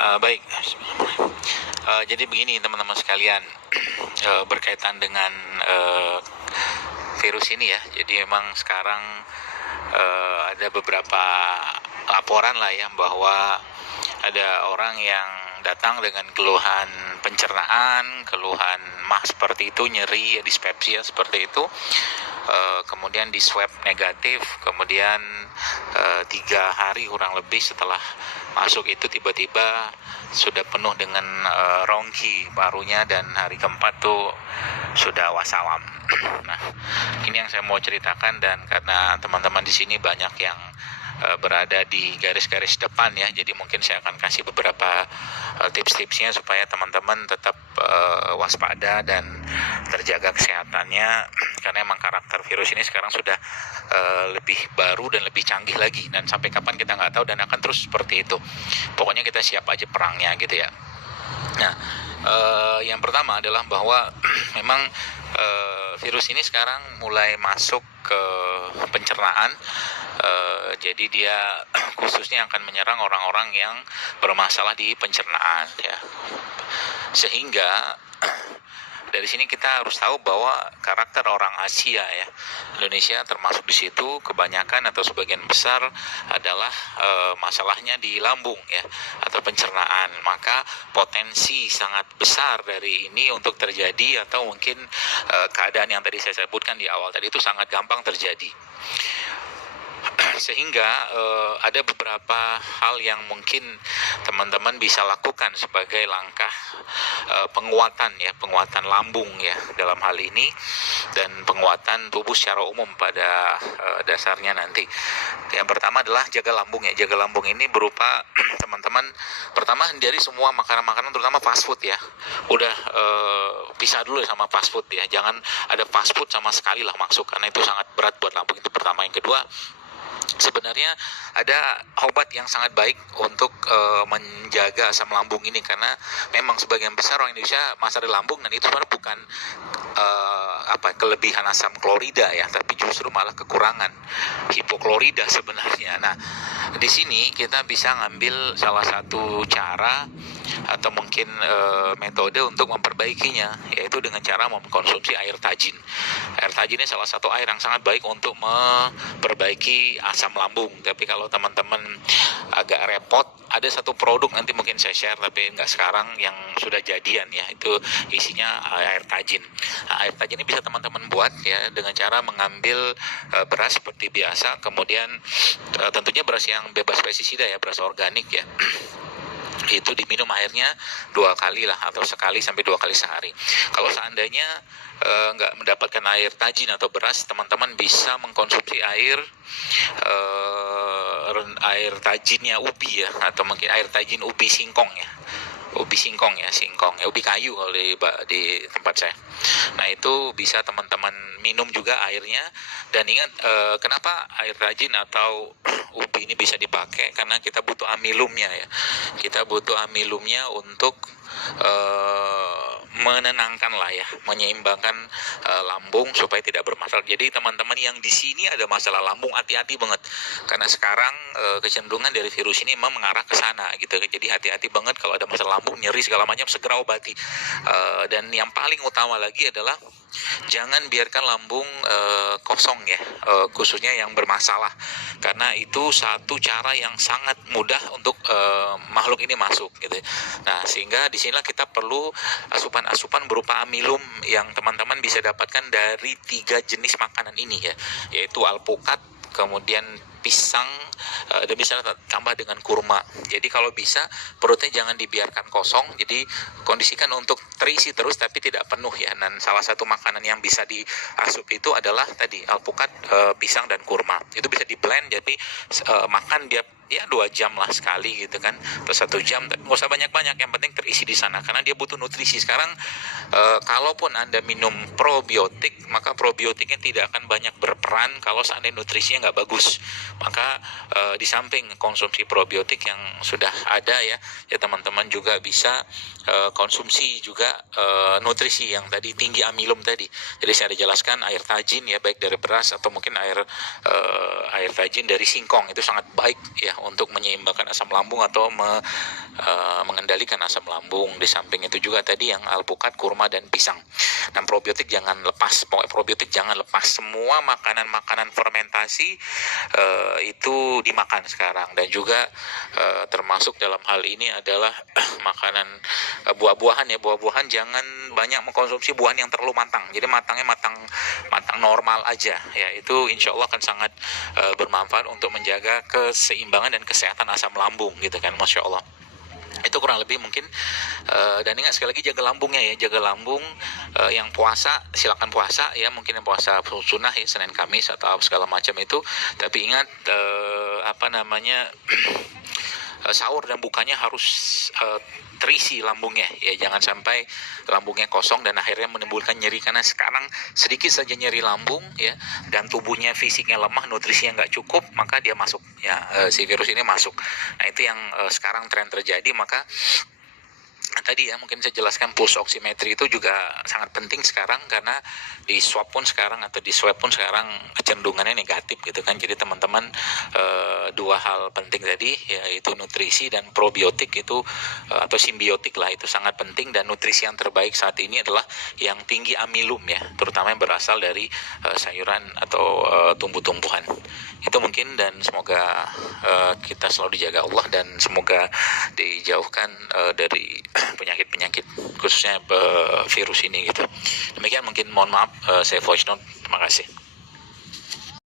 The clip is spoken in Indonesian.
Baik. Jadi begini teman-teman sekalian, berkaitan dengan virus ini ya. Jadi memang sekarang ada beberapa laporan lah ya bahwa ada orang yang datang dengan keluhan pencernaan, keluhan mah seperti itu, nyeri, dispepsia seperti itu. Kemudian di swab negatif, kemudian 3 hari kurang lebih setelah masuk itu tiba-tiba sudah penuh dengan rongki parunya, dan hari keempat tuh sudah wassalam. Nah, ini yang saya mau ceritakan, dan karena teman-teman di sini banyak yang berada di garis-garis depan ya, jadi mungkin saya akan kasih beberapa tips-tipsnya supaya teman-teman tetap waspada dan terjaga kesehatannya, karena emang karakter virus ini sekarang sudah lebih baru dan lebih canggih lagi, dan sampai kapan kita nggak tahu, dan akan terus seperti itu. Pokoknya kita siap aja perangnya gitu ya. Nah, yang pertama adalah bahwa memang virus ini sekarang mulai masuk ke pencernaan. Jadi dia khususnya akan menyerang orang-orang yang bermasalah di pencernaan ya. Sehingga dari sini kita harus tahu bahwa karakter orang Asia ya, Indonesia termasuk di situ, kebanyakan atau sebagian besar adalah masalahnya di lambung ya, atau pencernaan. Maka potensi sangat besar dari ini untuk terjadi, atau mungkin keadaan yang tadi saya sebutkan di awal tadi itu sangat gampang terjadi. Sehingga ada beberapa hal yang mungkin teman-teman bisa lakukan sebagai langkah penguatan lambung ya dalam hal ini, dan penguatan tubuh secara umum pada dasarnya nanti. Yang pertama adalah jaga lambung ya. Jaga lambung ini berupa teman-teman, pertama hindari semua makanan-makanan terutama fast food ya. Udah pisah dulu sama fast food ya. Jangan ada fast food sama sekali lah masuk, karena itu sangat berat buat lambung. Itu pertama. Yang kedua, sebenarnya ada obat yang sangat baik untuk menjaga asam lambung ini, karena memang sebagian besar orang Indonesia masalah di lambung, dan itu sebenarnya bukan kelebihan asam klorida ya, tapi justru malah kekurangan hipoklorida sebenarnya. Nah, di sini kita bisa ngambil salah satu cara atau mungkin metode untuk memperbaikinya, yaitu dengan cara mengkonsumsi air tajin. Air tajin ini salah satu air yang sangat baik untuk memperbaiki asam lambung. Tapi kalau teman-teman agak repot, ada satu produk nanti mungkin saya share, tapi nggak sekarang, yang sudah jadian ya, itu isinya air tajin. Nah, air tajin ini bisa teman-teman buat ya dengan cara mengambil beras seperti biasa, kemudian tentunya beras yang bebas pestisida ya, beras organik ya. Itu diminum airnya 2 kali lah, atau sekali sampai 2 kali sehari. Kalau seandainya nggak mendapatkan air tajin atau beras, teman-teman bisa mengkonsumsi air tajinnya ubi ya, atau mungkin air tajin ubi singkong ya. Ubi singkong ya, ubi kayu kalau di tempat saya. Nah, itu bisa teman-teman minum juga airnya. Dan ingat, kenapa air tajin atau ubi ini bisa dipakai, karena kita butuh amilumnya ya. Kita butuh amilumnya untuk menenangkan lah ya, menyeimbangkan lambung supaya tidak bermasalah. Jadi teman-teman yang di sini ada masalah lambung, hati-hati banget, karena sekarang kecenderungan dari virus ini memang mengarah ke sana gitu. Jadi hati-hati banget kalau ada masalah lambung, nyeri segala macam, segera obati. Dan yang paling utama lagi adalah jangan biarkan lambung kosong ya, khususnya yang bermasalah, karena itu satu cara yang sangat mudah untuk makhluk ini masuk gitu. Nah, sehingga disinilah kita perlu asupan berupa amilum yang teman-teman bisa dapatkan dari 3 jenis makanan ini ya, yaitu alpukat, kemudian pisang, dan bisa tambah dengan kurma. Jadi kalau bisa perutnya jangan dibiarkan kosong, jadi kondisikan untuk terisi terus tapi tidak penuh ya. Dan salah satu makanan yang bisa diasup itu adalah tadi alpukat, pisang dan kurma. Itu bisa di blend, jadi makan dia ya 2 jam lah sekali gitu kan, atau 1 jam, nggak usah banyak-banyak, yang penting terisi di sana, karena dia butuh nutrisi. Sekarang kalaupun Anda minum probiotik, maka probiotiknya tidak akan banyak berperan kalau seandainya nutrisinya nggak bagus. Maka di samping konsumsi probiotik yang sudah ada ya teman-teman juga bisa konsumsi juga nutrisi yang tadi tinggi amilum tadi. Jadi saya ada jelaskan air tajin ya, baik dari beras atau mungkin air tajin dari singkong, itu sangat baik ya untuk menyeimbangkan asam lambung atau mengendalikan asam lambung. Di samping itu juga tadi yang alpukat, kurma dan pisang. Dan probiotik jangan lepas, pokoknya probiotik jangan lepas. Semua makanan-makanan fermentasi itu dimakan sekarang, dan juga termasuk dalam hal ini adalah makanan buah-buahan ya. Buah-buahan jangan banyak mengkonsumsi buah yang terlalu matang. Jadi matang normal aja ya. Itu insya Allah akan sangat bermanfaat untuk menjaga keseimbangan dan kesehatan asam lambung gitu kan, Masya Allah. Itu kurang lebih mungkin. Dan ingat sekali lagi, jaga lambungnya ya, jaga lambung. Yang puasa silakan puasa ya, mungkin yang puasa sunnah ya, Senin Kamis atau segala macam itu, tapi ingat sahur dan bukanya harus terisi lambungnya ya, jangan sampai lambungnya kosong dan akhirnya menimbulkan nyeri, karena sekarang sedikit saja nyeri lambung ya, dan tubuhnya fisiknya lemah, nutrisinya nggak cukup, maka dia masuk ya, si virus ini masuk. Nah itu yang sekarang tren terjadi. Maka tadi ya mungkin saya jelaskan, pulse oximetry itu juga sangat penting sekarang, karena di swab pun sekarang atau di swab pun sekarang kecenderungannya negatif gitu kan. Jadi teman-teman, dua hal penting tadi yaitu nutrisi dan probiotik itu atau simbiotik lah, itu sangat penting. Dan nutrisi yang terbaik saat ini adalah yang tinggi amilum ya, terutama yang berasal dari sayuran atau tumbuh-tumbuhan. Itu mungkin, dan semoga kita selalu dijaga Allah, dan semoga dijauhkan dari penyakit-penyakit khususnya virus ini gitu. Demikian mungkin, mohon maaf saya voice note. Terima kasih.